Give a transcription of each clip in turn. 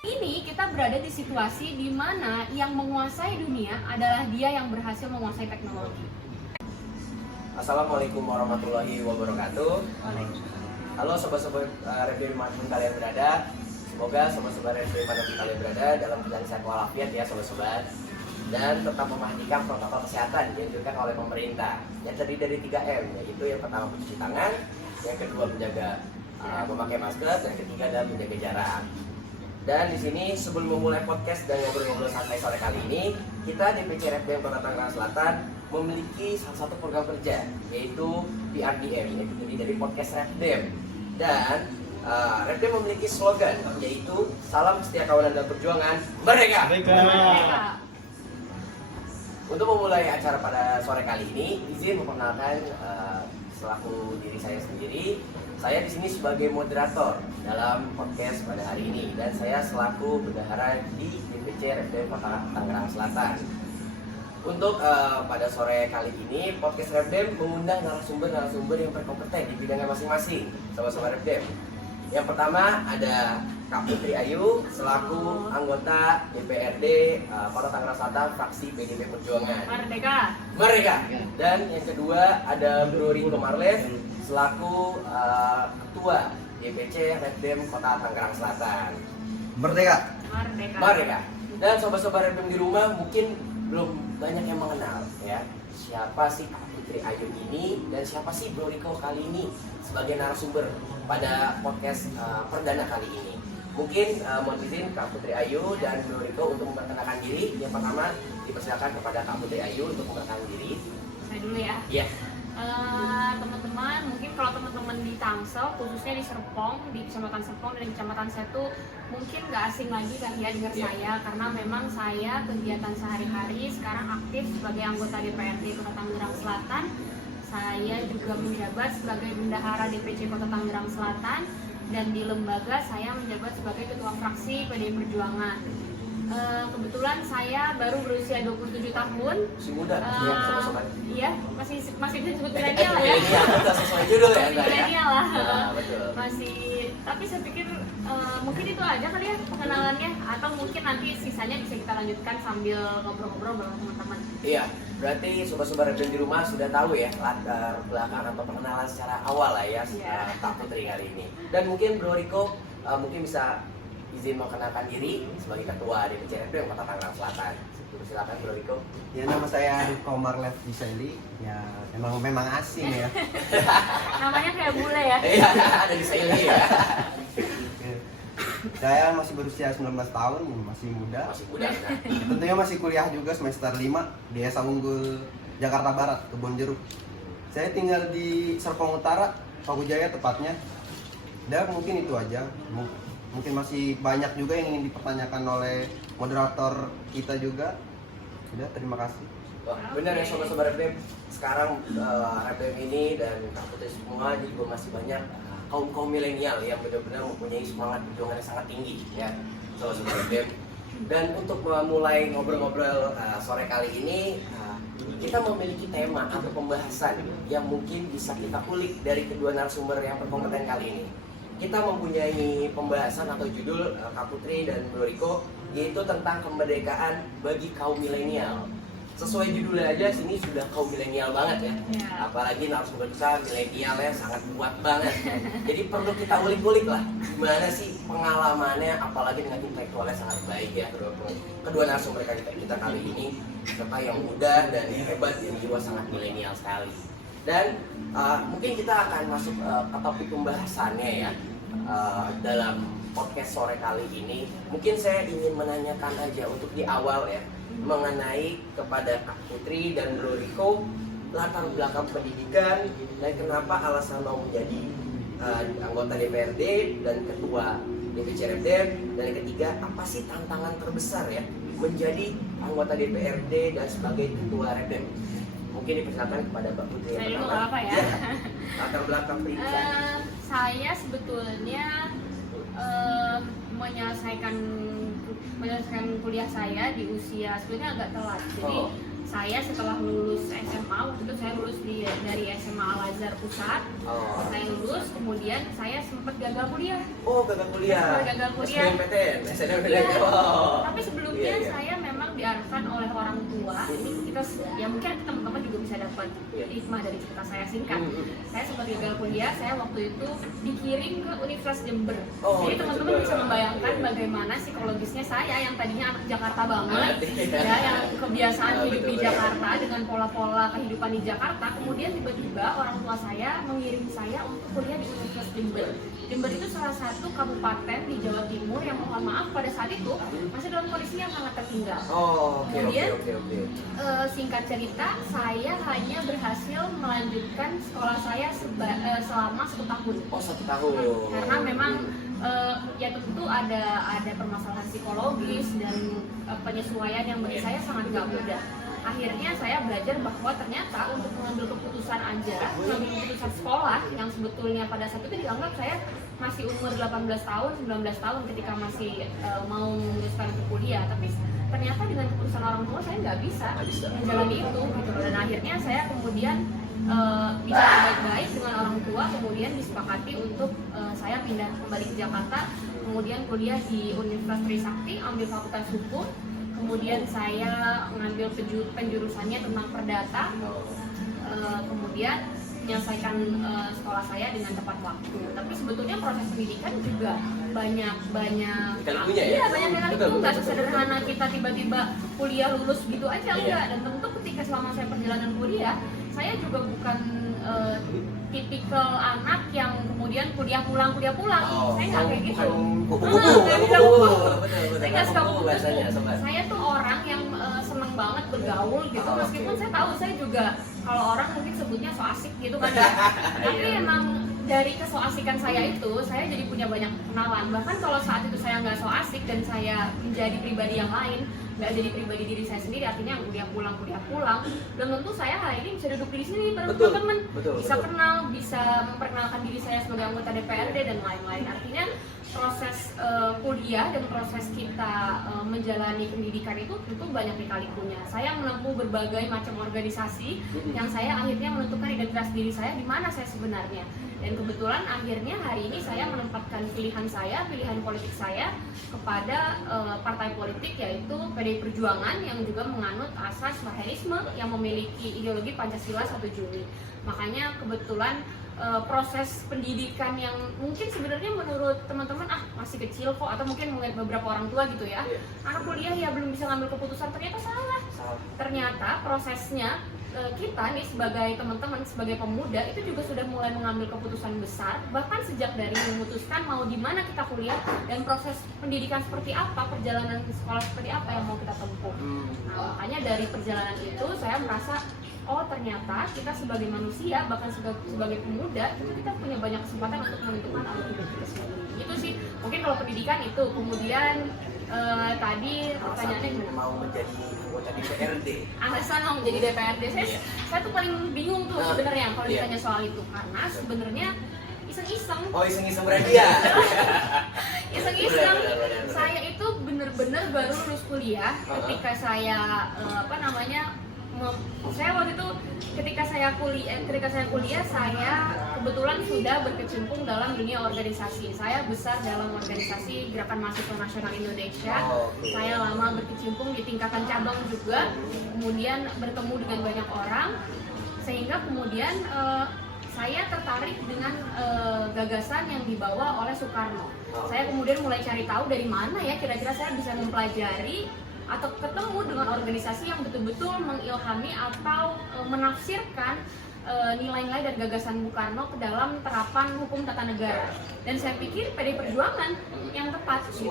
Ini kita berada di situasi di mana yang menguasai dunia adalah dia yang berhasil menguasai teknologi. Assalamualaikum warahmatullahi wabarakatuh. Halo sobat-sobat review dimanapun kalian berada. Semoga sobat-sobat review dimanapun kalian berada dalam keadaan sehat walafiat ya sobat-sobat. Dan tetap memperhatikan protokol kesehatan yang dianjurkan oleh pemerintah. Yang terdiri dari 3M, yaitu yang pertama mencuci tangan, yang kedua menjaga memakai masker, dan yang ketiga adalah menjaga jarak. Dan di sini sebelum memulai podcast dan ngobrol-ngobrol santai sore kali ini, kita DPC RFDM Kota Tangerang Selatan memiliki salah satu program kerja, yaitu PRDM, yaitu terdiri dari podcast RFDM. Dan RFDM memiliki slogan, yaitu salam setia kawanan dan perjuangan mereka. Untuk memulai acara pada sore kali ini, izin memperkenalkan selaku diri saya sendiri. Saya di sini sebagai moderator dalam podcast pada hari ini, dan saya selaku bendahara di DPC RFDM Kota Tangerang Selatan. Untuk pada sore kali ini, podcast RFDM mengundang narasumber yang berkompeten di bidangnya masing-masing, sobat-sobat RFDM. Yang pertama ada Kak Putri Ayu selaku anggota DPRD Kota Tangerang Selatan fraksi PDIP Perjuangan. Merdeka. Dan yang kedua ada Bro Riko Marles selaku ketua DPC RFDM Kota Tangerang Selatan. Merdeka. Dan sobat-sobat RFDM di rumah mungkin belum banyak yang mengenal ya, siapa sih Kak Putri Ayu ini dan siapa sih Bro Riko kali ini sebagai narasumber pada podcast perdana kali ini. Mungkin mohon izin Kak Putri Ayu dan Bro Riko untuk memperkenalkan diri. Yang pertama dipersilakan kepada Kak Putri Ayu untuk memperkenalkan diri. Saya dulu ya. Iya. Teman-teman, mungkin kalau teman-teman di Tangsel, khususnya di Serpong, di Kecamatan Serpong dan Kecamatan Setu, mungkin nggak asing lagi kan ya dengar saya, karena memang saya kegiatan sehari-hari sekarang aktif sebagai anggota DPRD Kota Tangerang Selatan. Saya juga menjabat sebagai bendahara DPC Kota Tangerang Selatan, dan di lembaga saya menjabat sebagai ketua fraksi PDI Perjuangan. Kebetulan saya baru berusia 27 tahun. Masih muda, sobat-sobat. Iya, masih bisa disebut milenial ya. Iya, sesuai judul ya. Milenial lah. Betul. Masih, tapi saya pikir mungkin itu aja kali ya pengenalannya, atau mungkin nanti sisanya bisa kita lanjutkan sambil ngobrol-ngobrol bareng teman-teman. Iya, berarti sobat-sobat RFDM di rumah sudah tahu ya latar belakang atau perkenalan secara awal lah ya Kak Putri kali ini. Dan mungkin Bro Riko mungkin bisa izin mengenalkan diri sebagai ketua DPC RFDM Kota Tangerang Selatan. Silakan Bro Riko. Ya, nama saya Riko Marles Disaili. Ya, memang asing ya. Namanya kayak bule ya. Iya, ada di Saili ya. Saya masih berusia 19 tahun, masih muda. Masih muda. Nah. Tentunya masih kuliah juga semester 5 di Esa Unggul, Jakarta Barat, Kebon Jeruk. Saya tinggal di Serpong Utara, Pakujaya tepatnya. Dan mungkin itu aja. Mungkin masih banyak juga yang ingin dipertanyakan oleh moderator kita juga. Udah, terima kasih. Wah, benar ya sobat-sobat RFDM. Sekarang RFDM ini dan Kak Putri semua juga masih banyak kaum milenial yang benar-benar mempunyai semangat perjuangan yang sangat tinggi ya sobat-sobat RFDM. Dan untuk memulai ngobrol-ngobrol sore kali ini, kita memiliki tema atau pembahasan yang mungkin bisa kita ulik dari kedua narasumber yang berkompeten kali ini. Kita mempunyai pembahasan atau judul Kak Putri dan Bro Riko, yaitu tentang kemerdekaan bagi kaum milenial. Sesuai judulnya aja, sini sudah kaum milenial banget ya. Apalagi narasumber kita milenialnya sangat kuat banget. Jadi perlu kita ulik-ulik lah, gimana sih pengalamannya, apalagi dengan intelektualnya sangat baik ya kedua narasumber kita kali ini, serta yang muda dan hebat yang jiwa sangat milenial sekali. Dan mungkin kita akan masuk ke topik pembahasannya ya dalam podcast sore kali ini. Mungkin saya ingin menanyakan aja untuk di awal ya, mengenai kepada Kak Putri dan Bro Riko, latar belakang pendidikan dan kenapa alasan mau menjadi anggota DPRD dan ketua DPC RFDM, dan yang ketiga apa sih tantangan terbesar ya menjadi anggota DPRD dan sebagai ketua RFDM. Mungkin dipersilakan kepada Mbak Putri yang pertama. Apa ya? Latar belakang pendidikan. Saya sebetulnya menyelesaikan kuliah saya di usia sebetulnya agak telat. Jadi saya setelah lulus SMA, waktu itu saya lulus dari SMA Al-Azhar Pusat. Oh. Saya lulus, kemudian saya sempat gagal kuliah. Oh, gagal kuliah. Gagal kuliah. SBMPTN, SNMPTN. Iya. Oh. Tapi sebelumnya Iya, iya. saya memang diarahkan oleh orang tua. Ini kita ya mungkin teman-teman juga bisa dapat Iya. hikmah dari cerita saya singkat. Hmm. Saya sempat gagal kuliah, saya waktu itu dikirim ke Universitas Jember. Oh, Jadi teman-teman Jember. bisa membayangkan Iya. bagaimana psikologisnya saya yang tadinya anak Jakarta banget, Iya. ya yang kebiasaan Oh, hidup di betul, Jakarta dengan pola-pola kehidupan di Jakarta, kemudian tiba-tiba orang tua saya mengirim saya untuk kuliah di Universitas Jember. Jember itu salah satu kabupaten di Jawa Timur yang mohon maaf pada saat itu masih dalam kondisi yang sangat tertinggal. Oh, oke. Kemudian, Oke. Singkat cerita, saya hanya berhasil melanjutkan sekolah saya selama 1 tahun. Oh, 1 tahun. Karena memang ya tentu ada permasalahan psikologis dan penyesuaian yang bagi saya sangat gak mudah. Akhirnya saya belajar bahwa ternyata untuk mengambil keputusan mengambil keputusan sekolah yang sebetulnya pada saat itu dianggap saya masih umur 18 tahun, 19 tahun ketika masih mau memutuskan untuk kuliah. Tapi ternyata dengan keputusan orang tua saya nggak bisa menjalani itu gitu. Dan akhirnya saya kemudian bicara baik-baik dengan orang tua, kemudian disepakati untuk saya pindah kembali ke Jakarta, kemudian kuliah di Universitas Trisakti, ambil fakultas hukum. Kemudian saya mengambil penjurusannya tentang perdata, kemudian menyelesaikan sekolah saya dengan tepat waktu. Tapi sebetulnya proses pendidikan juga banyak Lika-likunya ya? iya, banyak Betul, itu nggak betul, sesederhana kita tiba-tiba kuliah lulus gitu aja, Iya. enggak. Dan tentu ketika selama saya perjalanan kuliah, saya juga bukan tipikal anak yang kemudian kuliah pulang. Oh, Saya nggak kayak gitu. Kupu-kupu. Nggak bisa kupu-kupu. Betul. Saya nggak suka Kupu-kupu bahasanya, kupu-kupu. sobat. Saya tuh orang yang seneng banget bergaul gitu, Oh, meskipun oke. saya tahu saya juga kalau orang mungkin sebutnya so asik gitu kan ya. Tapi Iya. emang dari kesoasikan saya itu, saya jadi punya banyak kenalan. Bahkan kalau saat itu saya nggak so asik dan saya menjadi pribadi yang lain, nggak jadi pribadi diri saya sendiri, artinya kuliah pulang, dan tentu saya hari ini bisa duduk di sini bareng Betul, teman-teman, betul, bisa betul. kenal, bisa memperkenalkan diri saya sebagai anggota DPRD dan lain-lain. Artinya proses kuliah dan proses kita menjalani pendidikan itu tentu banyak lika-likunya. Saya menempuh berbagai macam organisasi yang saya akhirnya menentukan identitas diri saya di mana saya sebenarnya. Dan kebetulan akhirnya hari ini saya menempatkan pilihan politik saya kepada partai politik, yaitu PDI Perjuangan yang juga menganut asas Marxisme yang memiliki ideologi Pancasila 1 Juni. Makanya kebetulan proses pendidikan yang mungkin sebenarnya menurut teman-teman masih kecil kok, atau mungkin melihat beberapa orang tua gitu ya, anak kuliah ya belum bisa ngambil keputusan, ternyata salah. Ternyata prosesnya kita nih sebagai teman-teman, sebagai pemuda itu juga sudah mulai mengambil keputusan besar, bahkan sejak dari memutuskan mau di mana kita kuliah dan proses pendidikan seperti apa, perjalanan sekolah seperti apa yang mau kita tempuh. Nah, makanya dari perjalanan itu saya merasa oh ternyata kita sebagai manusia, bahkan sebagai pemuda itu kita punya banyak kesempatan untuk menentukan arah hidup kita sendiri. Itu sih mungkin kalau pendidikan itu. Kemudian tadi pertanyaannya gimana? Mau menjadi anggota DPRD. Alasan mau menjadi DPRD, saya tuh paling bingung tuh sebenarnya kalau ditanya soal itu, karena sebenarnya iseng-iseng. Oh, iseng-iseng berarti ya? Iseng-iseng. Benar. Saya itu bener-bener baru lulus kuliah ketika saya saya waktu itu ketika saya kuliah saya kebetulan sudah berkecimpung dalam dunia organisasi. Saya besar dalam organisasi Gerakan Mahasiswa Nasional Indonesia. Saya lama berkecimpung di tingkatan cabang juga, kemudian bertemu dengan banyak orang, sehingga kemudian saya tertarik dengan gagasan yang dibawa oleh Soekarno. Saya kemudian mulai cari tahu dari mana ya kira-kira saya bisa mempelajari atau ketemu dengan organisasi yang betul-betul mengilhami atau menafsirkan nilai-nilai dan gagasan Bung Karno ke dalam terapan hukum tata negara. Dan saya pikir PDI Perjuangan yang tepat gitu.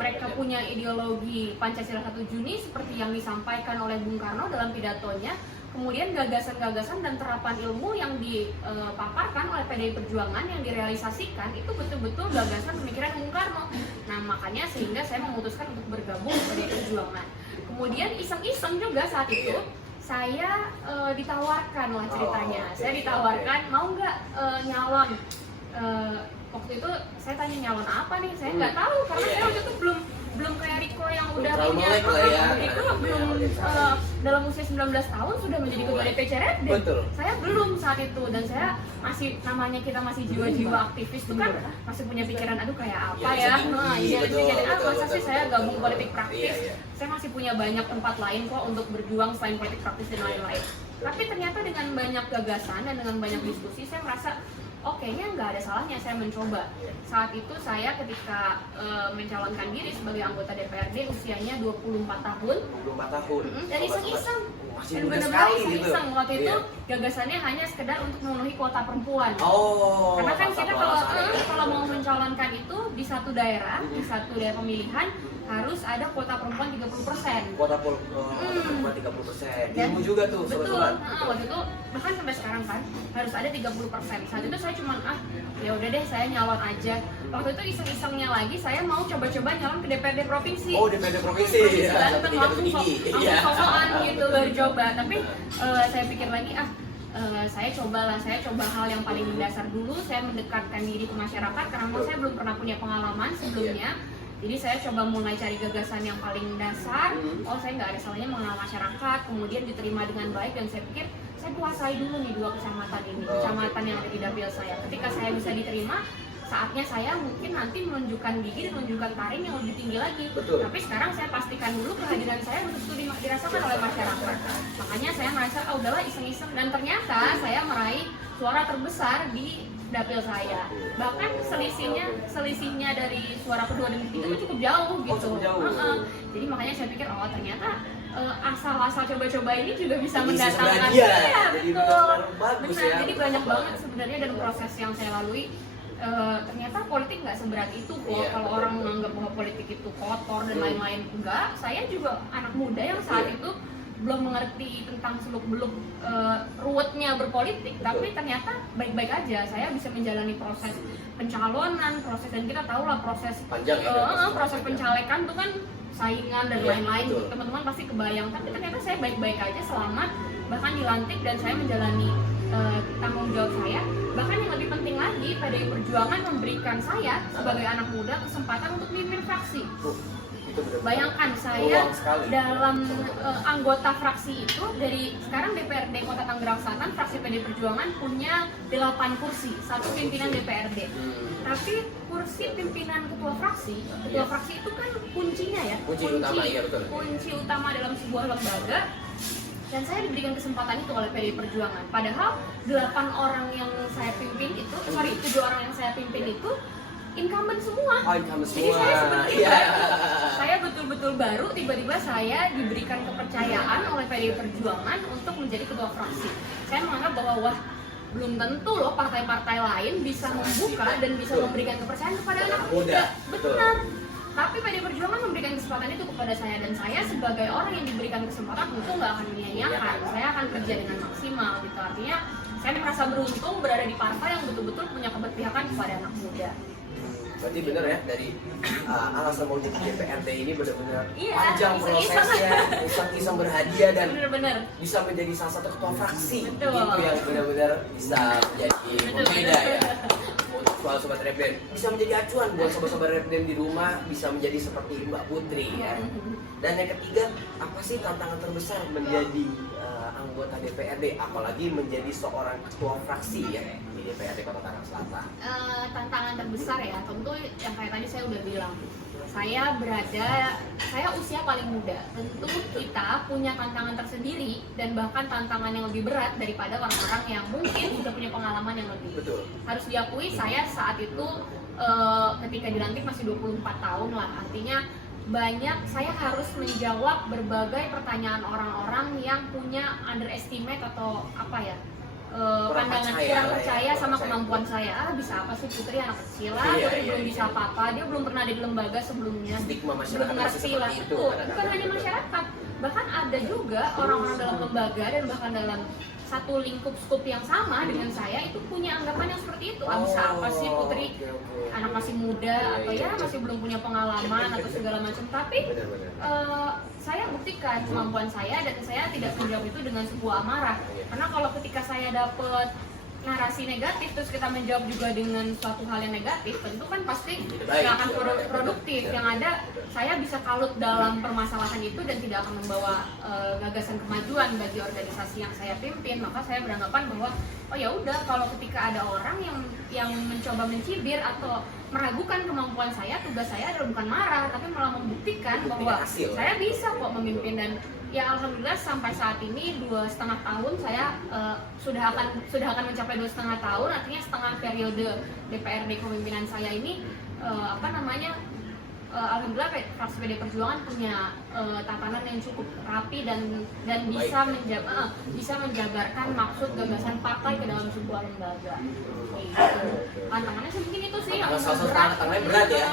Mereka punya ideologi Pancasila 1 Juni seperti yang disampaikan oleh Bung Karno dalam pidatonya. Kemudian gagasan-gagasan dan terapan ilmu yang dipaparkan oleh PDI Perjuangan yang direalisasikan itu betul-betul gagasan pemikiran Bung Karno. Nah makanya sehingga saya memutuskan untuk bergabung ke PDI Perjuangan. Kemudian iseng-iseng juga saat itu saya ditawarkan lah ceritanya. Saya ditawarkan mau nggak nyalon waktu itu saya tanya nyalon apa nih, saya nggak tahu karena saya waktu itu belum kayak Riko yang udah terlalu punya melek lah ya. Riko belum dalam usia 19 tahun sudah menjadi ketua DPC RFD. Betul. Saya belum saat itu, dan saya masih, namanya kita masih jiwa-jiwa aktivis tuh kan masih punya pikiran aduh kayak apa ya, betul, jadi betul, masa sih betul, saya betul, gabung betul. politik praktis. Iya. Saya masih punya banyak tempat lain kok untuk berjuang selain politik praktis dan lain-lain. Tapi ternyata dengan banyak gagasan dan dengan banyak diskusi saya merasa kayaknya nggak ada salahnya saya mencoba. Saat itu saya ketika mencalonkan diri sebagai anggota DPRD usianya 24 tahun. 24 tahun. Dan iseng-iseng. Masih Dan muda benar-benar sekali gitu. iseng-iseng. Waktu itu gagasannya hanya sekedar untuk memenuhi kuota perempuan. Oh. Karena kan kita alasannya. kalau mau mencalonkan itu di satu daerah, di satu daerah pemilihan harus ada kuota perempuan 30%. Kuota perempuan 30%. Dan- Ilmu juga tuh Betul, sobat-sobat. waktu itu bahkan sampai sekarang kan harus ada 30%. Saat itu saya cuma ya udah deh saya nyalon aja. Waktu itu iseng-isengnya lagi saya mau coba-coba nyalon ke DPRD provinsi. Oh, DPRD provinsi. Ya, Banten, langsung tinggi. Iya. sosokan gitu baru coba. Tapi saya pikir lagi saya coba hal yang paling mendasar dulu. Saya mendekatkan diri ke masyarakat karena memang saya belum pernah punya pengalaman sebelumnya. Jadi saya coba mulai cari gagasan yang paling dasar. Saya nggak ada salahnya mengenal masyarakat, kemudian diterima dengan baik, dan saya pikir saya kuasai dulu nih 2 kecamatan ini, kecamatan yang ada di dapil saya. Ketika saya bisa diterima, saatnya saya mungkin nanti menunjukkan gigi dan menunjukkan taring yang lebih tinggi lagi. Betul. Tapi sekarang saya pastikan dulu kehadiran saya betul-betul dirasakan oleh masyarakat. Makanya saya merasa udahlah iseng-iseng, dan ternyata saya meraih suara terbesar di dapil saya. Bahkan selisihnya dari suara kedua dan ketiga itu cukup jauh gitu. Cukup jauh. Jadi makanya saya pikir ternyata asal-asal coba-coba ini juga bisa Jadi mendatangkan. sebenarnya, Iya, jadi betul. benar-benar bagus Benar, ya. jadi banyak banget sebenarnya, dan proses yang saya lalui ternyata politik nggak seberat itu kok. Iya, Kalau betul, orang betul. menganggap bahwa politik itu kotor dan lain-lain, enggak. Saya juga anak muda yang saat itu belum mengerti tentang seluk-beluk ruwetnya berpolitik, tapi ternyata baik-baik aja. Saya bisa menjalani proses pencalonan, dan kita tahu lah proses Panjang ya. proses pencalekan itu kan saingan dan Iya, lain-lain. betul. Teman-teman pasti kebayang, tapi ternyata saya baik-baik aja, selamat, bahkan dilantik, dan saya menjalani tanggung jawab saya. Bahkan yang lebih penting lagi, PDI Perjuangan memberikan saya sebagai anak muda kesempatan untuk memimpin fraksi. Itu benar-benar Bayangkan saya peluang sekali. dalam anggota fraksi itu, dari sekarang DPRD Kota Tangerang Selatan, fraksi PDI Perjuangan punya 8 kursi, 1 pimpinan DPRD. Tapi kursi pimpinan ketua fraksi itu kan kuncinya ya, Kunci utama, iya, betul. kunci utama dalam sebuah lembaga. Dan saya diberikan kesempatan itu oleh PDI Perjuangan. Padahal 8 orang yang saya pimpin itu, 7 orang yang saya pimpin itu incumbent semua. Oh, incumbent Jadi semua. saya seperti Iya. saya betul-betul baru, tiba-tiba saya diberikan kepercayaan oleh PDI Perjuangan untuk menjadi ketua fraksi. Saya menganggap bahwa wah, belum tentu loh partai-partai lain bisa membuka dan bisa memberikan kepercayaan kepada anak muda. Betul. Benar. Tapi PDI Perjuangan memberikan kesempatan itu kepada saya, dan saya sebagai orang yang diberikan kesempatan tentu nggak akan menyia-nyiakan. Saya akan kerja dengan maksimal gitu. Artinya saya merasa beruntung berada di partai yang betul-betul punya keberpihakan kepada anak muda. Berarti bener ya, dari alasan mau jadi DPRD ini benar-benar Iya, panjang iseng-iseng. prosesnya, iseng-iseng berhadiah dan Bener-bener. bisa menjadi salah satu ketua fraksi. Betul. Itu yang benar-benar bisa menjadi pembeda ya. Untuk soal Sobat Repden bisa menjadi acuan buat sobat-sobat Repden di rumah, bisa menjadi seperti Mbak Putri ya. Dan yang ketiga, apa sih tantangan terbesar menjadi anggota DPRD, apalagi menjadi seorang ketua fraksi ya di DPRD Kota Tangerang Selatan? Tantangan terbesar ya, tentu yang kayak tadi saya udah bilang, saya usia paling muda. Tentu kita punya tantangan tersendiri, dan bahkan tantangan yang lebih berat daripada orang-orang yang mungkin sudah punya pengalaman yang lebih. Betul. Harus diakui, saya saat itu ketika dilantik masih 24 tahun lah. Artinya saya harus menjawab berbagai pertanyaan orang-orang yang punya underestimate atau pandangan kurang percaya sama kemampuan saya. Bisa apa sih Putri, anak kecil lah, Putri belum bisa apa-apa, dia belum pernah ada di lembaga sebelumnya, Stigma belum masyarakat masih ngerti lah. seperti Itu itu. bukan hanya masyarakat, bahkan ada juga orang-orang dalam lembaga dan bahkan dalam satu lingkup skup yang sama dengan saya itu punya anggapan yang seperti itu. Bisa apa sih Putri, anak masih muda atau ya masih belum punya pengalaman atau segala macam. Tapi saya buktikan kemampuan saya, dan saya tidak menjawab itu dengan sebuah amarah. Karena kalau ketika saya dapet narasi negatif terus kita menjawab juga dengan suatu hal yang negatif, tentu kan pasti Baik. nggak akan produktif. Yang ada saya bisa kalut dalam permasalahan itu dan tidak akan membawa gagasan kemajuan bagi organisasi yang saya pimpin. Maka saya beranggapan bahwa oh ya udah, kalau ketika ada orang yang mencoba mencibir atau meragukan kemampuan saya, tugas saya adalah bukan marah tapi malah membuktikan bahwa hasil. saya bisa kok memimpin. Dan ya alhamdulillah sampai saat ini 2,5 tahun saya sudah akan mencapai 2,5 tahun, artinya setengah periode DPRD kepemimpinan saya ini alhamdulillah fraksi PD Perjuangan punya tatanan yang cukup rapi dan bisa menjabarkan maksud gagasan partai ke dalam sebuah lembaga. Gitu. Tantangannya sih mungkin itu sih yang tantangannya berat ya.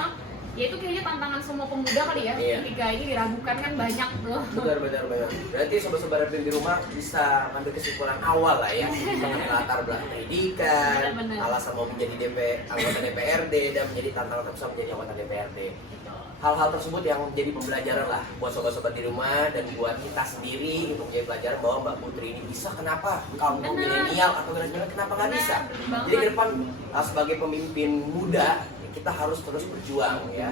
Ya itu kayaknya tantangan semua pemuda kali ya. Iya. Ketika ini diragukan kan banyak tuh. Benar. Berarti sobat-sobat RPM di rumah bisa ambil kesimpulan awal lah ya, mengenai latar belakang pendidikan, Benar. alasan mau menjadi anggota DPRD dan menjadi tantangan terbesar menjadi anggota DPRD. Gitu. Hal-hal tersebut yang jadi pembelajaran lah buat sobat-sobat di rumah dan buat kita sendiri untuk menjadi pelajaran bahwa Mbak Putri ini bisa. Kenapa kaum milenial atau generasi kenapa nggak bisa? Benar Jadi ke depan sebagai pemimpin muda kita harus terus berjuang ya.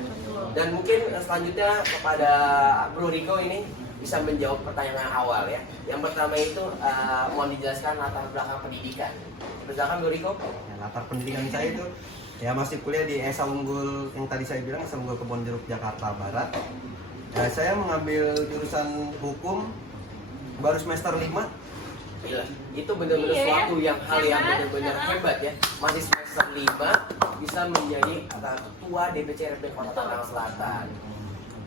Dan mungkin selanjutnya kepada Bro Riko ini bisa menjawab pertanyaan awal ya. Yang pertama itu mohon dijelaskan latar belakang pendidikan. Silakan Bro Riko. Ya, latar pendidikan saya itu ya masih kuliah di Esa Unggul yang tadi saya bilang, Esa Unggul Kebonjeruk Jakarta Barat. Ya, saya mengambil jurusan hukum baru semester 5. Gila, itu benar-benar suatu yang hal yang benar-benar hebat ya. Masih semester 5 bisa menjadi ketua DPC RPM Kota Tangerang Selatan.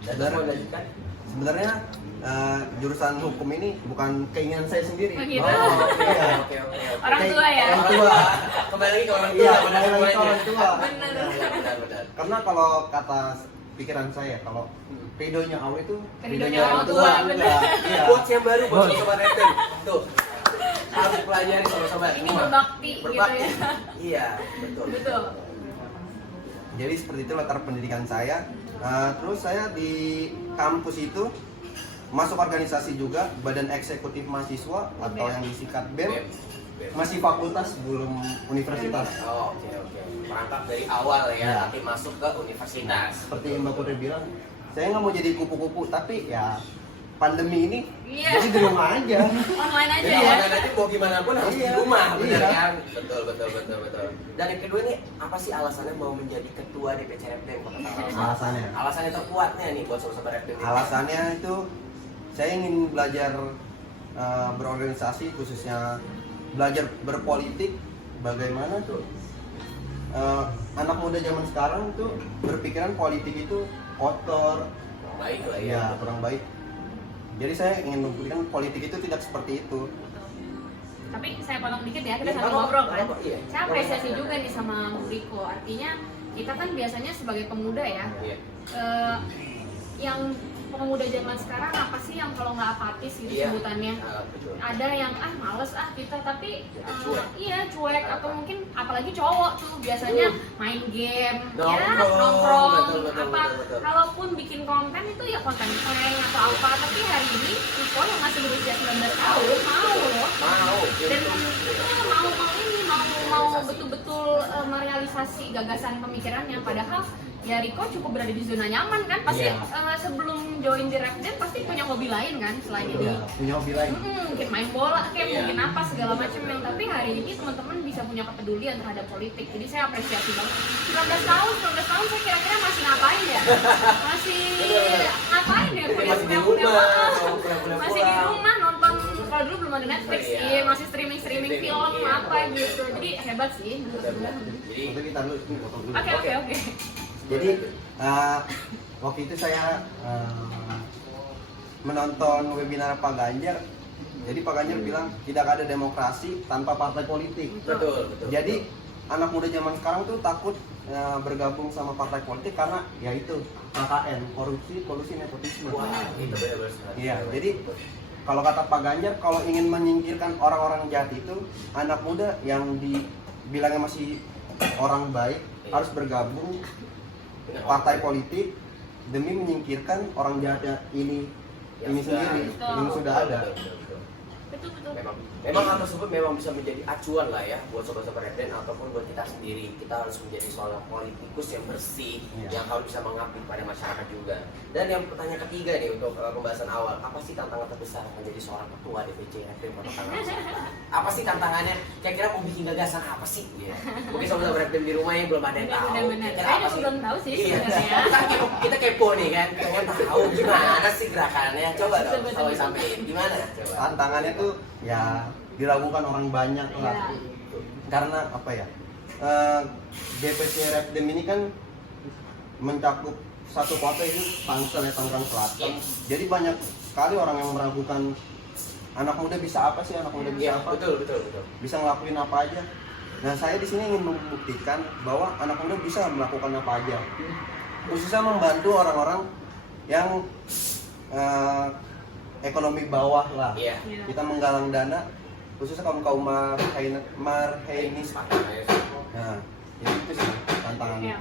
Dan mau lanjutkan? Sebenarnya jurusan hukum ini bukan keinginan saya sendiri. Oh, gitu. Oke. Orang tua ya? Orang tua. Kembali lagi ke orang tua. Iya, kembali lagi ke orang tua. Benar. Karena kalau kata pikiran saya, kalau ridhonya Allah itu Ridhonya orang tua, benar. Iya. Quotes yang baru buat sobat RPM. Tuh. Harus pelajari sobat-sobat. Ini berbakti gitu ya. Iya, betul. Jadi seperti itu latar pendidikan saya. Terus saya di kampus itu masuk organisasi juga, Badan Eksekutif Mahasiswa atau yang disingkat BEM. Masih fakultas, belum universitas. Oke. Merangkap dari awal ya, Ya. nanti masuk ke universitas. Seperti Mbak Putri bilang, saya nggak mau jadi kupu-kupu, tapi ya pandemi ini Iya. jadi di rumah aja. Online aja Jadi ya. online nanti mau gimana pun harus di Iya. rumah, benar Iya. kan? Betul. Dan yang kedua nih, apa sih alasannya mau menjadi ketua DPC RPM Kota Tangerang Selatan? Alasannya. Alasannya terkuatnya nih buat sobat RPM. Alasannya itu saya ingin belajar berorganisasi, khususnya belajar berpolitik. Bagaimana tuh anak muda zaman sekarang tuh berpikiran politik itu kotor, Baik lah ya. ya kurang baik. Jadi saya ingin membuktikan politik itu tidak seperti itu. Tapi saya potong dikit ya, kita Iya, sambil apa-apa, ngobrol kan. apa-apa, iya. Saya apresiasi juga nih sama Bu Riko. Artinya kita kan biasanya sebagai pemuda ya, Iya. yang pemuda zaman sekarang apa sih yang kalau nggak apatis gitu Iya. sebutannya. Betul. Ada yang males kita, tapi Cuek. iya cuek, atau mungkin apalagi cowok tuh biasanya main game, ya Nongkrong. Betul. kalaupun bikin konten itu ya konten prank atau apa. Tapi hari ini Riko yang masih berusia 19 tahun mau loh, Mau. dan mau betul-betul merealisasi gagasan pemikirannya. Padahal ya Riko cukup berada di zona nyaman kan, pasti Iya. sebelum join di Rapden pasti punya hobi lain kan selain ini. Ya, punya hobi lain. Mungkin main bola kayak Iya. mungkin apa segala macam yang, tapi hari ini teman-teman bisa punya kepedulian terhadap politik. Jadi saya apresiasi banget. 19 tahun saya kira-kira masih ngapain ya? Masih ngapain ya? Masih di Kuliah-kuliah rumah, pulang. Masih di rumah nonton, kalau dulu belum ada Netflix Iya. sih, masih streaming film Iya. apa gitu. Jadi hebat sih. Jadi Untuk kita dulu, ini potong dulu. Oke. Jadi waktu itu saya menonton webinar Pak Ganjar. Jadi Pak Ganjar bilang tidak ada demokrasi tanpa partai politik. betul. Jadi anak muda zaman sekarang tuh takut bergabung sama partai politik karena ya itu KKN, korupsi, kolusi, nepotisme. Wah, itu benar-benar sekali. Iya, jadi kalau kata Pak Ganjar, kalau ingin menyingkirkan orang-orang jahat itu, anak muda yang dibilangnya masih orang baik harus bergabung partai politik demi menyingkirkan orang jahat ini sendiri, Betul. ini sudah ada. Betul. Memang hal tersebut memang bisa menjadi acuan lah ya buat sobat-sobat Repden ataupun buat kita sendiri. Kita harus menjadi seorang politikus yang bersih, yang harus bisa mengabdi pada masyarakat juga. Dan yang pertanyaan ketiga nih untuk pembahasan awal, apa sih tantangan terbesar menjadi seorang ketua DPC Repden Kota Tangerang? Apa sih tantangannya? Kira-kira mau bikin gagasan apa sih? Ya. Mungkin sobat-sobat Repden di rumah yang belum ada yang tahu. Benar-benar. Kira-kira Saya apa juga sih? belum tahu sih Iya. sebenarnya. Kita kepo nih kan, pengen tahu gimana sih gerakannya. Coba dong, Betul. kalau sampein gimana? Coba. Tantangannya tuh ya diragukan orang banyak lah. Iya. Karena apa ya? DPC Repden ini kan mencakup satu kota itu Tangsel ya, Tangerang Selatan. Jadi banyak sekali orang yang meragukan anak muda bisa apa sih, anak muda bisa Iya, apa? betul. Bisa ngelakuin apa aja. Nah, saya di sini ingin membuktikan bahwa anak muda bisa melakukan apa aja. Khususnya membantu orang-orang yang ekonomi bawah lah. Iya. Kita menggalang dana khususnya kaum marhenis. Nah, itu sih tantangannya. Iya.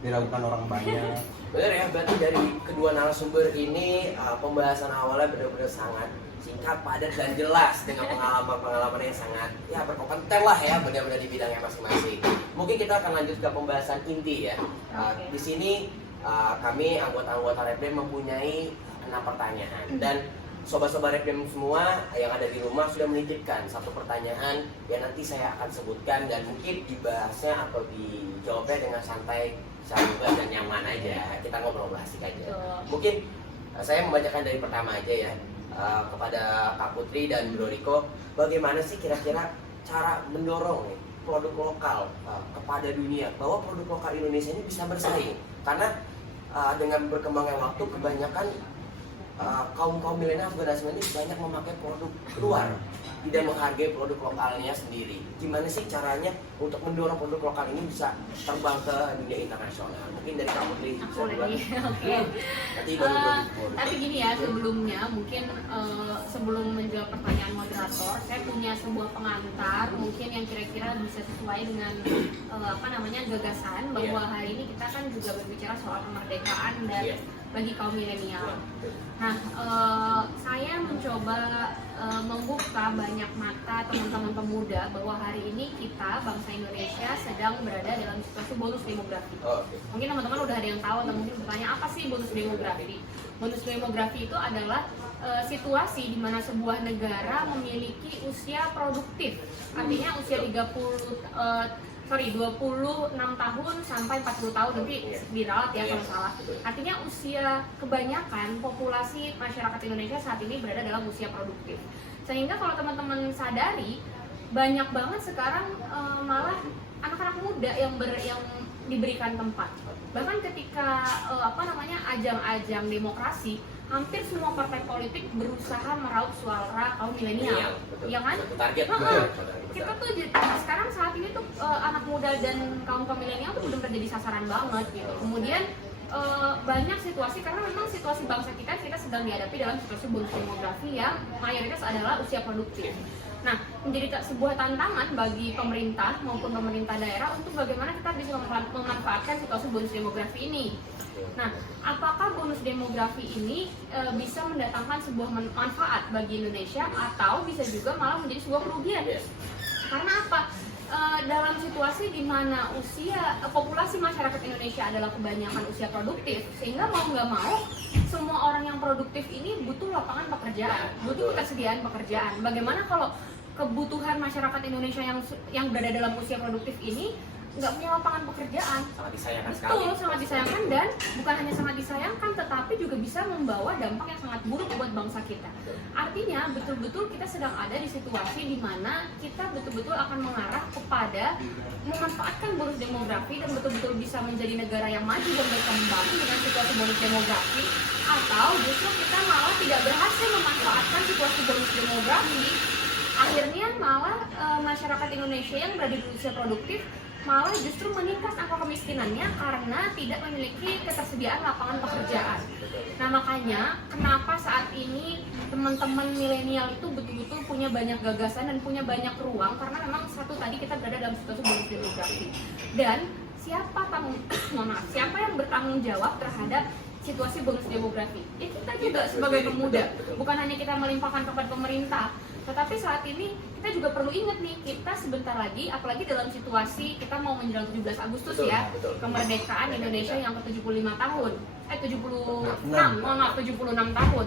Diragukan orang banyak. Benar ya, berarti dari kedua narasumber ini pembahasan awalnya benar-benar sangat singkat, padat dan jelas dengan pengalaman yang sangat ya berkompeten lah ya benar-benar di bidangnya masing-masing. Mungkin kita akan lanjut ke pembahasan inti ya. Di sini kami anggota-anggota Repden mempunyai 6 pertanyaan dan sobat-sobat Repden semua yang ada di rumah sudah menitipkan satu pertanyaan yang nanti saya akan sebutkan dan mungkin dibahasnya atau dijawabnya dengan santai, sahabat dan nyaman aja. Kita ngobrol asik aja. Mungkin saya membacakan dari pertama aja ya, kepada Kak Putri dan Bro Riko, bagaimana sih kira-kira cara mendorong nih produk lokal kepada dunia, bahwa produk lokal Indonesia ini bisa bersaing? Karena dengan berkembangnya waktu kebanyakan kaum milenial generasi ini banyak memakai produk luar, tidak menghargai produk lokalnya sendiri. Gimana sih caranya untuk mendorong produk lokal ini bisa terbang ke dunia internasional? Mungkin dari kamu Putri. Aku lagi. Oke. Nanti baru Tapi gini ya, sebelumnya mungkin sebelum menjawab pertanyaan moderator, saya punya sebuah pengantar mungkin yang kira-kira bisa sesuai dengan gagasan bahwa hari ini kita kan juga berbicara soal kemerdekaan dan bagi kaum milenial. Nah, saya mencoba membuka banyak mata teman-teman pemuda bahwa hari ini kita bangsa Indonesia sedang berada dalam situasi bonus demografi. Mungkin teman-teman udah ada yang tahu atau mungkin bertanya apa sih bonus demografi? Bonus demografi itu adalah situasi di mana sebuah negara memiliki usia produktif, artinya usia 26 tahun sampai 40 tahun, nanti diralat ya kalau salah. Artinya usia kebanyakan populasi masyarakat Indonesia saat ini berada dalam usia produktif. Sehingga kalau teman-teman sadari, banyak banget sekarang malah anak-anak muda yang diberikan tempat. Bahkan ketika ajang-ajang demokrasi, hampir semua partai politik berusaha meraup suara kaum milenial, ya kan? Target. Kita tuh sekarang saat ini tuh anak muda dan kaum milenial tuh benar-benar jadi sasaran banget gitu. Kemudian banyak situasi, karena memang situasi bangsa kita sedang dihadapi dalam situasi bonus demografi yang mayoritas adalah usia produktif. Nah, menjadi sebuah tantangan bagi pemerintah maupun pemerintah daerah untuk bagaimana kita bisa memanfaatkan situasi bonus demografi ini. Nah, apakah bonus demografi ini bisa mendatangkan sebuah manfaat bagi Indonesia atau bisa juga malah menjadi sebuah kerugian? Karena apa? Dalam situasi di mana populasi masyarakat Indonesia adalah kebanyakan usia produktif, sehingga mau nggak mau semua orang yang produktif ini butuh lapangan pekerjaan, butuh ketersediaan pekerjaan. Bagaimana kalau kebutuhan masyarakat Indonesia yang berada dalam usia produktif ini nggak punya lapangan pekerjaan? Sangat disayangkan sekali. Betul, sangat disayangkan, dan bukan hanya sangat disayangkan, tetapi juga bisa membawa dampak yang sangat buruk buat bangsa kita. Artinya betul-betul kita sedang ada di situasi di mana kita betul-betul akan mengarah kepada memanfaatkan bonus demografi dan betul-betul bisa menjadi negara yang maju dan berkembang dengan situasi bonus demografi, atau justru kita malah tidak berhasil memanfaatkan situasi bonus demografi. Akhirnya malah masyarakat Indonesia yang berada di usia produktif malah justru meningkat angka kemiskinannya karena tidak memiliki ketersediaan lapangan pekerjaan. Nah, makanya kenapa saat ini teman-teman milenial itu betul-betul punya banyak gagasan dan punya banyak ruang, karena memang satu tadi kita berada dalam situasi bonus demografi. Dan siapa yang bertanggung jawab terhadap situasi bonus demografi? Ya kita juga sebagai pemuda. Bukan hanya kita melimpahkan kepada pemerintah, Tetapi saat ini kita juga perlu ingat nih, kita sebentar lagi, apalagi dalam situasi kita mau menjelang 17 Agustus Betul, ya, betul. kemerdekaan Indonesia yang ke-75 tahun, 76 tahun.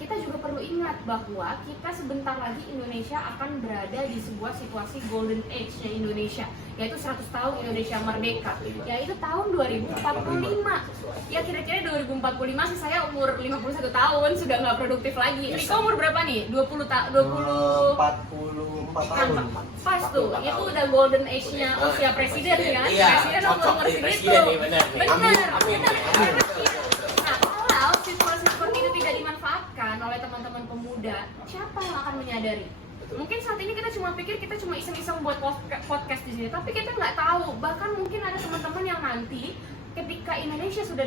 Kita juga perlu ingat bahwa kita sebentar lagi Indonesia akan berada di sebuah situasi golden age-nya Indonesia, yaitu 100 tahun Indonesia merdeka, yaitu tahun 2045. Ya kira-kira 2045 sih, saya umur 51 tahun, sudah nggak produktif lagi. Riko umur berapa nih? 44 tahun. Pas tuh, itu udah golden age-nya usia presiden kan? Iya, Presiden cocok umur nih, segitu. presiden nih, benar nih. Benar. Amin. Nah, kalau situasi seperti itu tidak dimanfaatkan oleh teman-teman pemuda, siapa yang akan menyadari? Mungkin saat ini kita cuma pikir kita cuma iseng-iseng buat podcast di sini, tapi kita nggak tahu. Bahkan mungkin ada teman-teman yang nanti ketika Indonesia sudah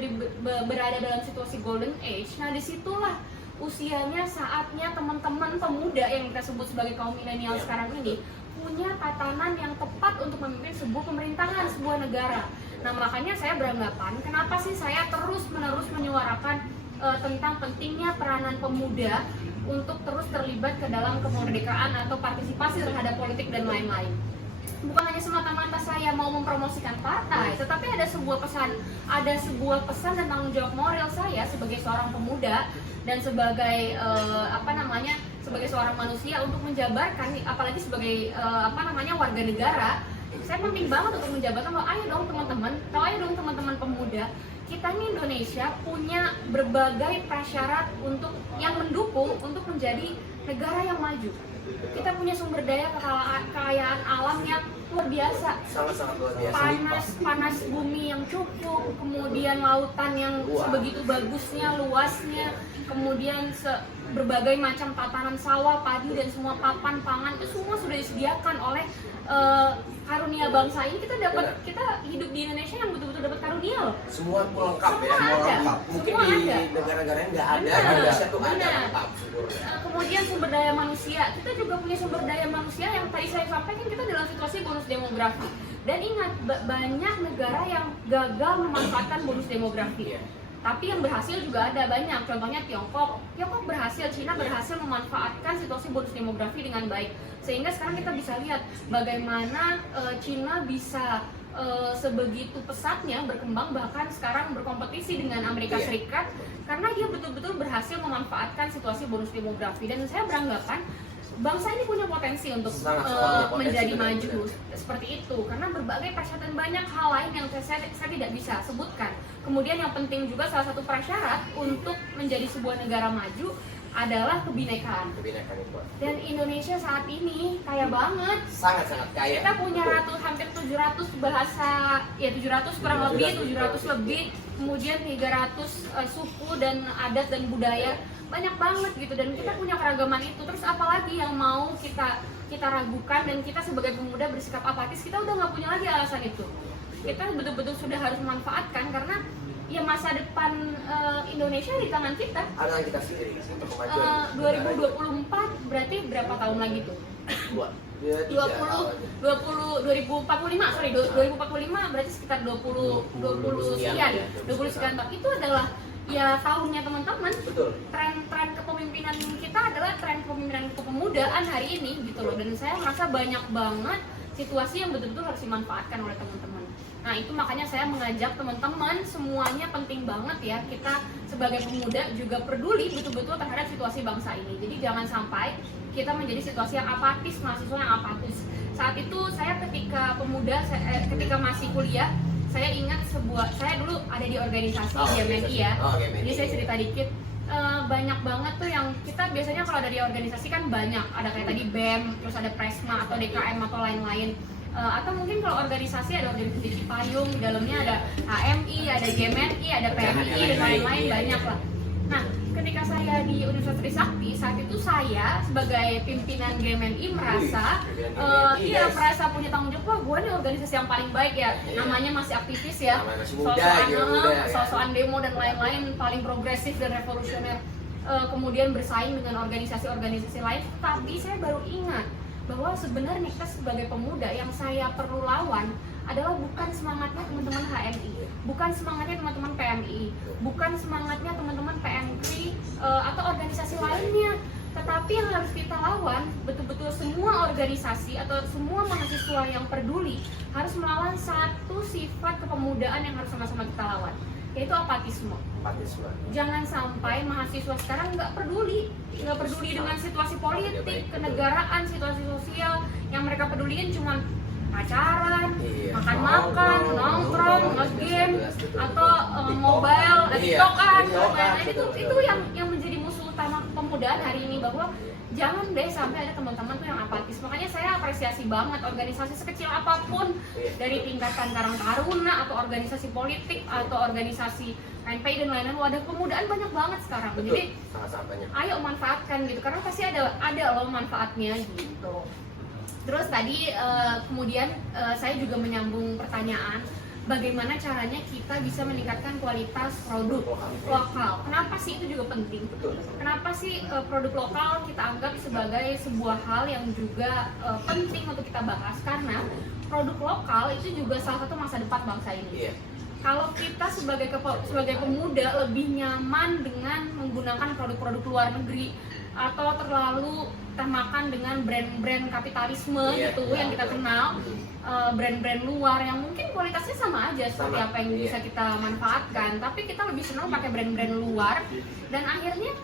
berada dalam situasi golden age, nah disitulah usianya, saatnya teman-teman pemuda yang kita sebut sebagai kaum milenial sekarang ini punya tatanan yang tepat untuk memimpin sebuah pemerintahan, sebuah negara. Nah makanya saya beranggapan, kenapa sih saya terus-menerus menyuarakan tentang pentingnya peranan pemuda untuk terus terlibat ke dalam kemerdekaan atau partisipasi terhadap politik dan lain-lain. Bukan hanya semata-mata saya mau mempromosikan partai, tetapi ada sebuah pesan dan tanggung jawab moral saya sebagai seorang pemuda dan sebagai sebagai seorang manusia untuk menjabarkan, apalagi sebagai warga negara. Saya penting banget untuk menjabarkan bahwa ayo dong teman-teman pemuda, kita ini Indonesia punya berbagai prasyarat yang mendukung untuk menjadi negara yang maju. Kita punya sumber daya kekayaan alam yang luar biasa, Sangat-sangat luar biasa. panas bumi yang cukup, kemudian lautan yang sebegitu bagusnya, luasnya, kemudian berbagai macam tatanan sawah, padi dan semua papan pangan itu semua sudah disediakan oleh karunia bangsa ini. Kita hidup di Indonesia yang betul-betul dapat karunia loh. Semua lengkap ya. Semua ada. Mungkin Semua di ada. negara-negara yang nggak ada, Benar, Indonesia tuh ada benar. lengkap sempurna. Kemudian sumber daya manusia, kita juga punya sumber daya manusia yang tadi saya sampaikan, kita dalam situasi bonus demografi. Dan ingat, banyak negara yang gagal memanfaatkan bonus demografi. Tapi yang berhasil juga ada banyak, contohnya Tiongkok berhasil, Cina berhasil memanfaatkan situasi bonus demografi dengan baik. Sehingga sekarang kita bisa lihat bagaimana Cina bisa sebegitu pesatnya berkembang, bahkan sekarang berkompetisi dengan Amerika Serikat karena dia betul-betul berhasil memanfaatkan situasi bonus demografi. Dan saya beranggapan bangsa ini punya potensi untuk menjadi maju seperti itu karena berbagai prasyarat dan banyak hal lain yang saya tidak bisa sebutkan. Kemudian yang penting juga salah satu prasyarat untuk menjadi sebuah negara maju adalah kebinekaan. Dan Indonesia saat ini kaya banget. Sangat-sangat kaya. Kita punya hampir 700 bahasa, ya 700 kurang lebih, 700 lebih. Kemudian 300 suku dan adat dan budaya. Banyak banget gitu, dan kita punya keragaman itu. Terus apalagi yang mau kita ragukan, dan kita sebagai pemuda bersikap apatis, kita udah nggak punya lagi alasan itu. Kita betul-betul sudah harus memanfaatkan karena ya masa depan Indonesia di tangan kita. Ada kita sendiri untuk kemajuan. 2024 berarti berapa tahun lagi tuh? 2045 berarti sekitar 20 sekian tahun. Itu adalah ya tahunnya teman-teman. Betul. Tren kepemimpinan kita adalah tren kepemimpinan kepemudaan hari ini gitu loh. Dan saya merasa banyak banget situasi yang betul-betul harus dimanfaatkan oleh teman-teman. Nah itu makanya saya mengajak teman-teman semuanya, penting banget ya kita sebagai pemuda juga peduli betul-betul terhadap situasi bangsa ini. Jadi jangan sampai kita menjadi situasi yang apatis, mahasiswa yang apatis. Saat itu saya ketika ketika masih kuliah, saya ingat saya dulu ada di organisasi GMNI ya. Jadi saya cerita dikit. Banyak banget tuh yang kita biasanya kalau ada di organisasi kan banyak, ada kayak tadi BEM, terus ada Presma atau DKM atau lain-lain. Atau mungkin kalau organisasi ada organisasi payung, di dalamnya ada HMI, ada GMNI, ada PMI dan lain-lain, banyak lah. Nah, ketika saya di Universitas Trisakti, saat itu saya sebagai pimpinan GMNI merasa merasa punya tanggung jawab, gue nih organisasi yang paling baik ya, namanya masih aktivis ya, sosokan demo dan lain-lain, paling progresif dan revolusioner, kemudian bersaing dengan organisasi-organisasi lain. Tapi saya baru ingat bahwa sebenarnya kita sebagai pemuda yang saya perlu lawan adalah bukan semangatnya teman-teman HMI, bukan semangatnya teman-teman PMI, bukan semangatnya teman-teman PMKRI atau organisasi lainnya. Tetapi yang harus kita lawan, betul-betul semua organisasi atau semua mahasiswa yang peduli harus melawan satu sifat kepemudaan yang harus sama-sama kita lawan, yaitu apatisme. Jangan sampai mahasiswa sekarang nggak peduli dengan situasi politik, kenegaraan, situasi sosial. Yang mereka peduliin cuma pacaran, makan-makan, nongkrong, nge-game, atau mobile, TikTokan. Nah, itu yang menjadi musuh utama kepemudaan hari ini, bahwa jangan deh sampai ada teman-teman tuh yang apatis. Makanya saya apresiasi banget organisasi sekecil apapun, dari tingkatan Karang Taruna atau organisasi politik atau organisasi KNPI dan lain-lain, wadah kepemudaan banyak banget sekarang. Betul, Jadi sangat-sangat ayo manfaatkan gitu, karena pasti ada loh manfaatnya gitu. Terus tadi kemudian saya juga menyambung pertanyaan, bagaimana caranya kita bisa meningkatkan kualitas produk lokal. Kenapa sih itu juga penting? Kenapa sih produk lokal kita anggap sebagai sebuah hal yang juga penting untuk kita bahas? Karena produk lokal itu juga salah satu masa depan bangsa ini. Kalau kita sebagai pemuda lebih nyaman dengan menggunakan produk-produk luar negeri, atau terlalu termakan dengan brand-brand kapitalisme gitu yang kita kenal, brand-brand luar yang mungkin kualitasnya sama aja seperti apa yang bisa kita manfaatkan, tapi kita lebih senang pakai brand-brand luar, dan akhirnya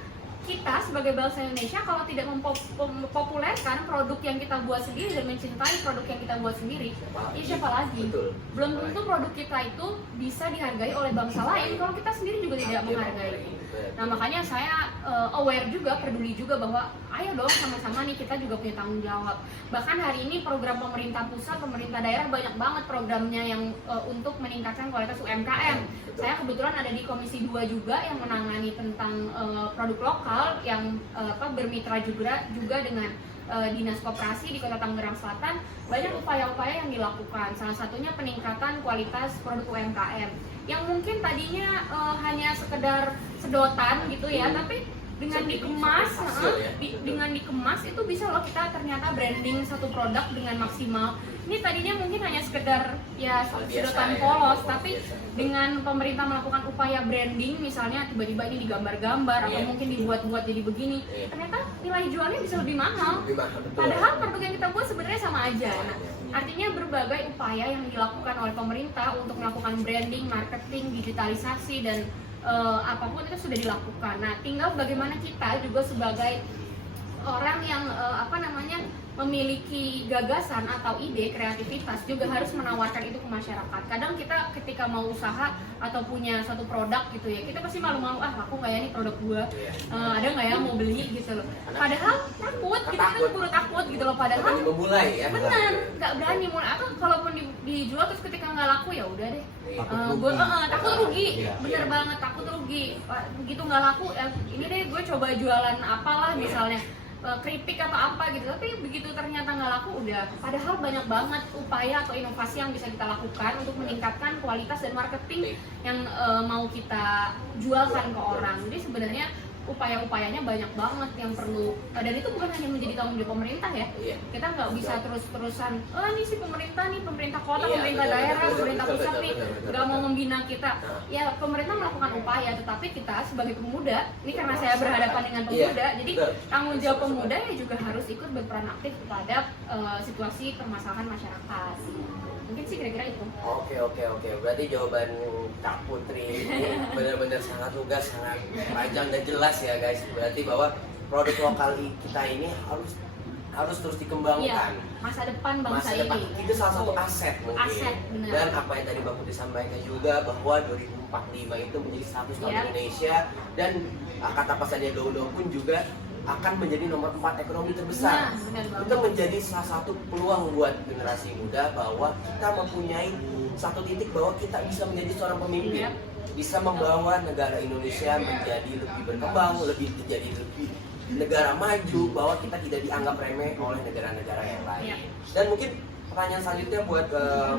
kita sebagai bangsa Indonesia kalau tidak mempopulerkan produk yang kita buat sendiri dan mencintai produk yang kita buat sendiri, ya siapa lagi? Belum tentu produk kita itu bisa dihargai oleh bangsa lain kalau kita sendiri juga tidak menghargai. Nah, makanya saya aware juga, peduli juga bahwa ayo dong sama-sama nih kita juga punya tanggung jawab. Bahkan hari ini program pemerintah pusat, pemerintah daerah banyak banget programnya yang untuk meningkatkan kualitas UMKM. Saya kebetulan ada di Komisi 2 juga yang menangani tentang produk lokal yang bermitra juga dengan Dinas Koperasi di Kota Tangerang Selatan. Banyak upaya-upaya yang dilakukan, salah satunya peningkatan kualitas produk UMKM yang mungkin tadinya hanya sekedar sedotan gitu ya, tapi dengan dikemas, dengan dikemas itu bisa loh kita ternyata branding satu produk dengan maksimal. Ini tadinya mungkin hanya sekedar ya sedotan polos, tapi dengan pemerintah melakukan upaya branding, misalnya tiba-tiba ini digambar-gambar atau mungkin dibuat-buat jadi begini, ternyata nilai jualnya bisa lebih mahal. Padahal produk yang kita buat sebenarnya sama aja. Nah, artinya berbagai upaya yang dilakukan oleh pemerintah untuk melakukan branding, marketing, digitalisasi, dan apapun itu sudah dilakukan. Nah, tinggal bagaimana kita juga sebagai orang yang memiliki gagasan atau ide, kreativitas juga harus menawarkan itu ke masyarakat. Kadang kita ketika mau usaha atau punya suatu produk gitu ya, kita pasti malu-malu, laku nggak ya nih produk gua, ada nggak ya mau beli gitu loh. Padahal takut, kita keburu takut gitu loh. Padahal memulai ya, benar, nggak berani mulai. Atau kalaupun dijual terus ketika nggak laku ya udah deh, gue takut rugi, bener banget takut rugi. Begitu nggak laku, ini deh gue coba jualan apalah misalnya. Keripik atau apa gitu, tapi begitu ternyata nggak laku udah. Padahal banyak banget upaya atau inovasi yang bisa kita lakukan untuk meningkatkan kualitas dan marketing yang mau kita jualkan ke orang. Jadi sebenarnya upaya-upayanya banyak banget yang perlu, dan itu bukan hanya menjadi tanggung jawab pemerintah ya. Kita nggak bisa terus-terusan, ini sih pemerintah kota, pemerintah daerah, pemerintah pusat nih nggak mau membina kita. Ya pemerintah melakukan upaya, tetapi kita sebagai pemuda, ini karena saya berhadapan dengan pemuda, jadi tanggung jawab pemuda ya juga harus ikut berperan aktif terhadap situasi permasalahan masyarakat. Mungkin sih kira-kira itu. Oke. Berarti jawaban Kak Putri ini benar-benar sangat lugas, sangat panjang dan jelas ya guys. Berarti bahwa produk lokal kita ini harus terus dikembangkan. Masa depan bangsa ini. Itu salah satu aset mungkin. Aset, benar. Dan apa yang tadi Mbak Putri sampaikan juga bahwa 2045 itu menjadi 100 tahun Indonesia, dan kata Pak Sandiaga Uno pun juga akan menjadi nomor 4 ekonomi terbesar. Itu menjadi salah satu peluang buat generasi muda bahwa kita mempunyai satu titik bahwa kita bisa menjadi seorang pemimpin, bisa membawa negara Indonesia menjadi lebih berkembang, menjadi lebih negara maju, bahwa kita tidak dianggap remeh oleh negara-negara yang lain. Dan mungkin pertanyaan selanjutnya buat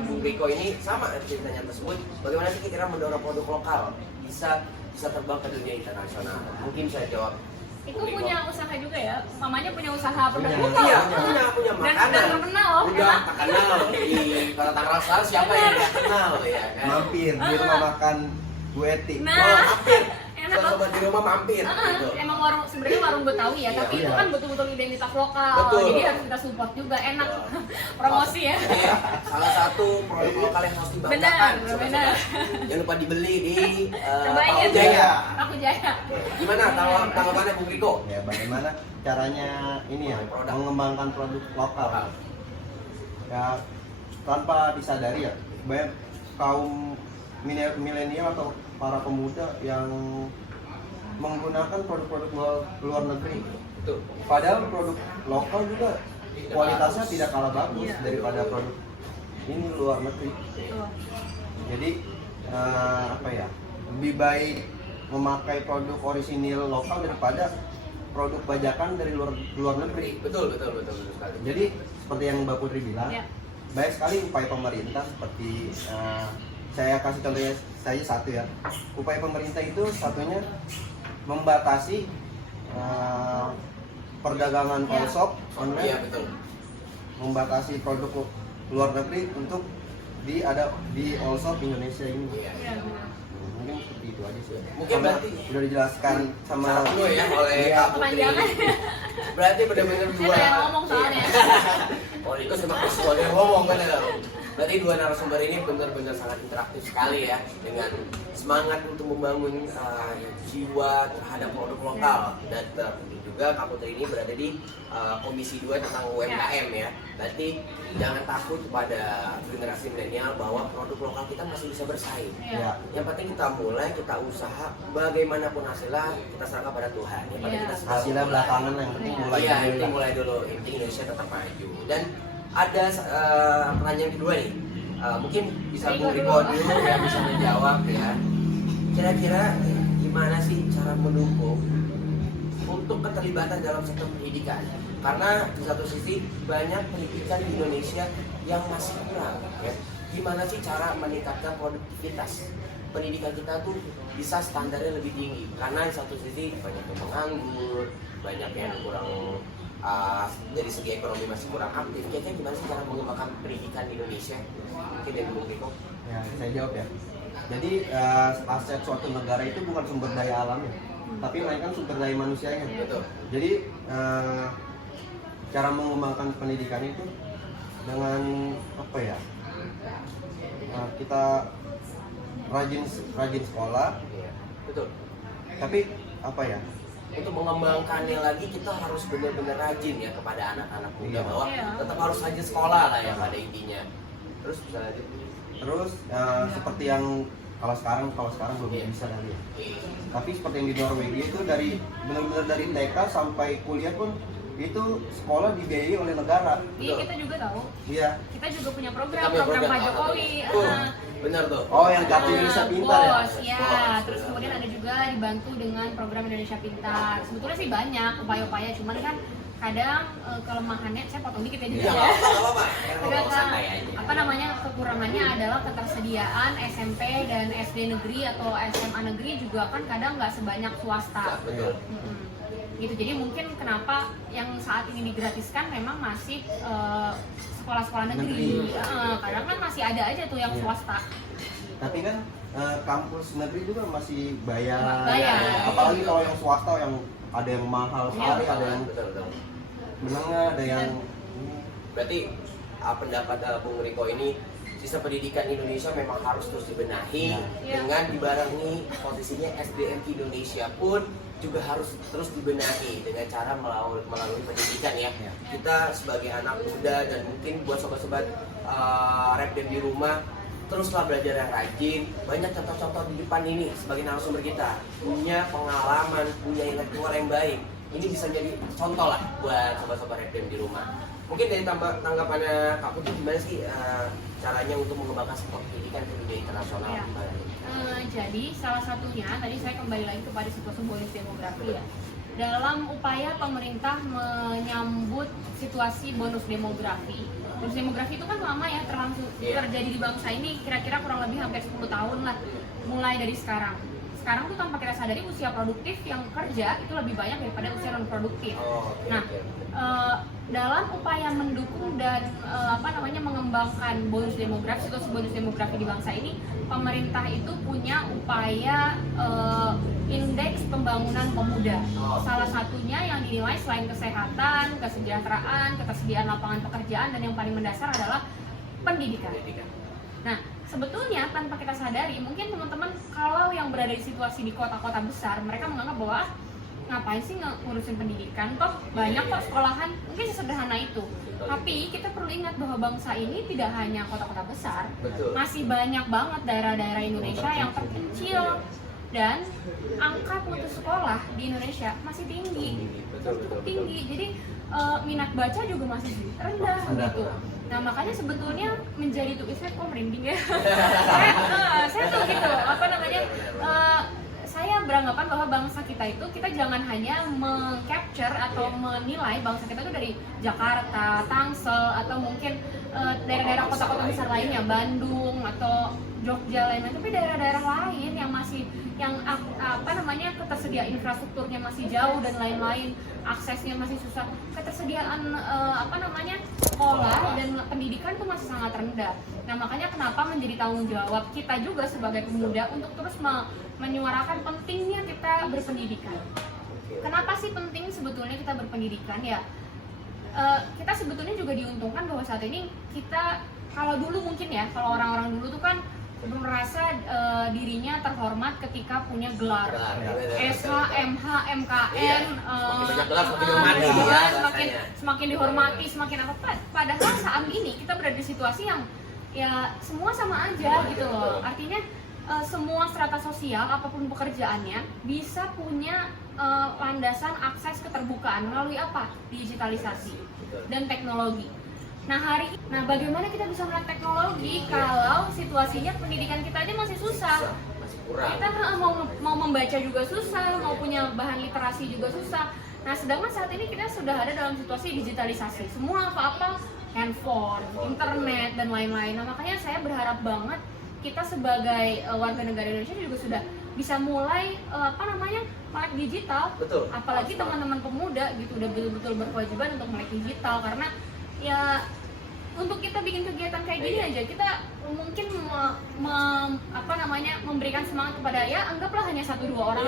Bung Riko ini sama ceritanya tersebut, bagaimana sih kira-kira mendorong produk lokal bisa terbang ke dunia internasional? Mungkin saya jawab. Itu punya usaha juga ya, mamanya punya usaha produk lokal. Iya, punya makanan. Dan terkenal loh. Udah terkenal di Kota Tangerang Selatan, siapa yang nggak kenal ya kan? Mampir di rumah makan Bu Eti. Nah, mampir. enak loh. sobat di rumah mampir gitu. Emang warung sebenarnya warung Betawi ya, Iya, tapi itu iya. kan betul-betul identitas lokal. Betul. Jadi harus kita support juga, enak. Promosi ya. Jadi, salah satu produk lokal yang harus dibanggakan. Benar, sobat-sobat. benar. Jangan lupa dibeli di Cobain Paku ya. Jaya. Aku Jaya. Gimana tanggapannya Bung Riko? Ya bagaimana caranya ini ya Produk. mengembangkan produk lokal. Ya tanpa disadari ya banyak kaum milenial atau para pemuda yang menggunakan produk-produk luar negeri. Betul. Padahal produk lokal juga kualitasnya tidak kalah bagus Iya. daripada produk ini luar negeri. Betul. Jadi apa ya, lebih baik memakai produk orisinil lokal daripada produk bajakan dari luar negeri. Betul sekali. Jadi seperti yang Mbak Putri bilang, Ya. banyak sekali upaya pemerintah seperti saya kasih contohnya saja satu ya. Upaya pemerintah itu satunya membatasi perdagangan Ya. all shop Iya online, betul. membatasi produk luar negeri untuk ada di all shop Indonesia ini. Iya. Iya, benar. Mungkin seperti itu aja sih. Mungkin Karena berarti sudah dijelaskan sama Salah dulu ya oleh Iya. Kak Putri. Kepanjangan. Berarti benar-benar Saya dua. yang ngomong soalnya. Oh itu sama Kuswo yang ngomong kan ya. Berarti dua narasumber ini benar-benar sangat interaktif sekali ya dengan semangat untuk membangun jiwa terhadap produk lokal dan terpenting juga Kak Putri ini berada di Komisi 2 tentang UMKM ya. Berarti jangan takut kepada generasi milenial bahwa produk lokal kita masih bisa bersaing. Iya. Yang penting kita mulai, kita usaha, bagaimanapun hasilnya kita serahkan pada Tuhan. Yang penting Iya. kita sedang hasilnya mulai. belakangan, yang penting Iya. mulai Iya, yang dulu penting lah. mulai dulu. Yang penting Indonesia tetap maju. Dan ada pertanyaan kedua nih. Mungkin bisa Bung Riko dulu yang bisa menjawab ya. Kira-kira gimana sih cara mendukung untuk keterlibatan dalam sektor pendidikan? Karena di satu sisi banyak pendidikan di Indonesia yang masih kurang ya. Gimana sih cara meningkatkan produktivitas pendidikan kita tuh bisa standarnya lebih tinggi? Karena di satu sisi banyak yang menganggur, banyak yang kurang dari segi ekonomi masih kurang aktif. Kayaknya gimana sih cara mengembangkan pendidikan di Indonesia? Mungkin dari Bung Riko. Ya, saya jawab ya. Jadi aset suatu negara itu bukan sumber daya alamnya, tapi melainkan sumber daya manusianya. Betul. Jadi cara mengembangkan pendidikan itu dengan apa ya? Kita rajin sekolah, Iya. Betul. tapi apa ya? Untuk mengembangkannya lagi kita harus benar-benar rajin ya kepada anak-anak muda Iya. bahwa Iya. tetap harus rajin sekolah lah ya pada intinya. Terus bisa lanjut. Terus seperti yang kalau sekarang belum Iya. bisa kali ya. Iya. Tapi seperti yang di Norwegia itu benar-benar dari TK sampai kuliah pun itu sekolah dibiayai oleh negara. Iya, kita juga tahu. Iya. Kita juga punya Kita program punya Pak program. Jokowi. Benar tuh. Oh, yang kartu Indonesia Pintar ya? Bos, ya. Bos, Terus benar. kemudian ada juga dibantu dengan program Indonesia Pintar. Sebetulnya sih banyak upaya-upaya, cuman kan kadang kelemahannya, saya potong dikit ya juga Iya, ya. apa-apa. Kadang apa namanya kekurangannya adalah ketersediaan SMP dan SD negeri atau SMA negeri juga kan kadang nggak sebanyak swasta. Betul. Gitu, jadi mungkin kenapa yang saat ini digratiskan memang masih sekolah-sekolah negeri. Kadang kan masih ada aja tuh yang Iya. swasta. Tapi kan kampus negeri juga masih bayar. Bayar. Apalagi kalau yang swasta yang ada yang mahal sekali, ada yang betul. menengah, ada yang Berarti pendapat Bung Riko ini sistem pendidikan Indonesia memang harus terus dibenahi Iya. dengan dibarengi posisinya SDM Indonesia pun juga harus terus dibenahi dengan cara melalui pendidikan ya. Iya. Kita sebagai anak muda dan mungkin buat sobat-sobat Repdem di rumah teruslah belajar yang rajin. Banyak contoh-contoh di depan ini sebagai narasumber kita punya pengalaman, punya intelektual yang baik. Ini bisa jadi contoh lah buat sobat-sobat Repdem di rumah. Mungkin dari tanggapannya Kak Putri gimana sih caranya untuk mengembangkan sektor pendidikan ke dunia internasional? Iya. Jadi salah satunya tadi saya kembali lagi kepada situasi bonus demografi ya. Dalam upaya pemerintah menyambut situasi bonus demografi. Bonus demografi itu kan lama ya terjadi di bangsa ini, kira-kira kurang lebih hampir 10 tahun lah mulai dari sekarang. sekarang tuh tanpa kita sadari usia produktif yang kerja itu lebih banyak daripada usia non produktif. Oh, oke, Nah, dalam upaya mendukung dan mengembangkan bonus demografi, situasi bonus demografi di bangsa ini, pemerintah itu punya upaya indeks pembangunan pemuda. Salah satunya yang dinilai selain kesehatan, kesejahteraan, ketersediaan lapangan pekerjaan, dan yang paling mendasar adalah pendidikan. Nah, sebetulnya tanpa kita sadari, mungkin teman-teman kalau yang berada di situasi di kota-kota besar, mereka menganggap bahwa ngapain sih ngurusin pendidikan, toh banyak kok sekolahan, mungkin sesederhana itu. Tapi kita perlu ingat bahwa bangsa ini tidak hanya kota-kota besar, masih banyak banget daerah-daerah Indonesia yang terpencil, dan angka putus sekolah di Indonesia masih tinggi, cukup tinggi. Jadi minat baca juga masih rendah gitu. Nah, makanya sebetulnya menjadi tuh, saya kok merinding ya. saya tuh gitu, saya beranggapan bahwa bangsa kita itu, kita jangan hanya meng-capture atau menilai bangsa kita itu dari Jakarta, Tangsel, atau mungkin daerah-daerah kota-kota besar lainnya, Bandung atau Jogja lain-lain, tapi daerah-daerah lain yang masih ketersediaan infrastrukturnya masih jauh dan lain-lain, aksesnya masih susah, ketersediaan sekolah dan pendidikan itu masih sangat rendah. Nah, makanya kenapa menjadi tanggung jawab kita juga sebagai pemuda untuk terus menyuarakan pentingnya kita berpendidikan. Kenapa sih penting sebetulnya kita berpendidikan ya? Kita sebetulnya juga diuntungkan bahwa saat ini kita, kalau dulu mungkin ya, kalau orang-orang dulu tuh kan merasa dirinya terhormat ketika punya gelar SH, MH, MKN, semakin dihormati, semakin apa. Padahal saat ini kita berada di situasi yang ya semua sama aja gitu loh. Artinya semua strata sosial apapun pekerjaannya bisa punya landasan akses keterbukaan melalui apa? Digitalisasi dan teknologi. Nah, bagaimana kita bisa melihat teknologi kalau situasinya pendidikan kita aja masih susah? Kita mau membaca juga susah, mau punya bahan literasi juga susah. Nah, sedangkan saat ini kita sudah ada dalam situasi digitalisasi. Semua apa-apa handphone, internet, dan lain-lain. Nah, makanya saya berharap banget kita sebagai warga negara Indonesia juga sudah bisa mulai melek digital. Betul. Apalagi teman-teman pemuda gitu udah betul-betul berkewajiban untuk melek digital, karena ya untuk kita bikin kegiatan kayak gini aja kita mungkin memberikan semangat kepada, ya anggaplah hanya 1-2 orang